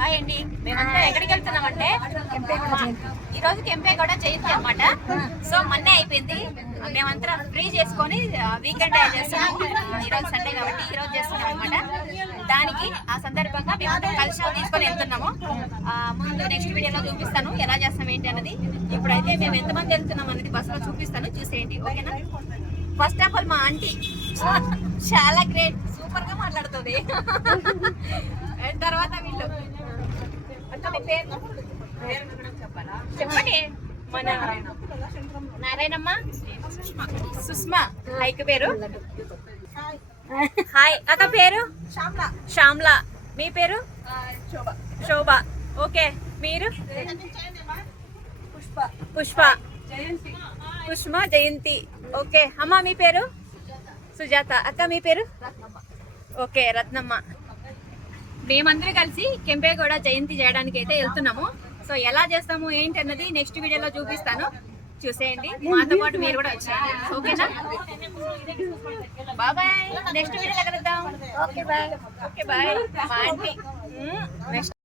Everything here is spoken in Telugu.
హాయ్ అండి, మేమంతా ఎక్కడికి వెళ్తున్నామంటే ఈ రోజు కెంపేగౌడ జయంతి అనమాట. సో మొన్నే అయిపోయింది. మేమంతా ఫ్రీ చేసుకొని వీకెండ్ చేస్తున్నాం. ఈ రోజు సండే కాబట్టి ఈ రోజు చేస్తున్నాం అనమాట. దానికి ఆ సందర్భంగా మేమంతా కలశాలు తీసుకొని వెళ్తున్నాము. ముందు నెక్స్ట్ వీడియోలో చూపిస్తాను ఎలా చేస్తాం ఏంటి అన్నది. ఇప్పుడైతే మేము ఎంతమంది వెళ్తున్నాం అనేది బస్సులో చూపిస్తాను, చూసేయండి ఓకేనా. ఫస్ట్ ఆఫ్ ఆల్ మా ఆంటీ చాలా గ్రేట్, సూపర్ గా మాట్లాడుతుంది. తర్వాత వీళ్ళు చెప్పండి. మన నారాయణమ్మ, సుష్మా హైక్ పేరు. హాయ్ అక్క, పేరు శ్యామ్లా. మీ పేరు శోభ. ఓకే, మీరు పుష్ప. పుష్ప జయంతి. ఓకే అమ్మ, మీ పేరు సుజాత. అక్క మీ పేరు? ఓకే, రత్నమ్మ. మేమందరూ కలిసి కెంపేగౌడ జయంతి చేయడానికి అయితే వెళ్తున్నాము. సో ఎలా చేస్తాము ఏంటి అన్నది నెక్స్ట్ వీడియోలో చూపిస్తాను, చూసేయండి. మాతో పాటు మీరు కూడా వచ్చేయండి ఓకేనా. బాయ్, నెక్స్ట్ వీడియోలో కలుద్దాం. Okay bye. Okay bye. మా ఆంటీ నెక్స్ట్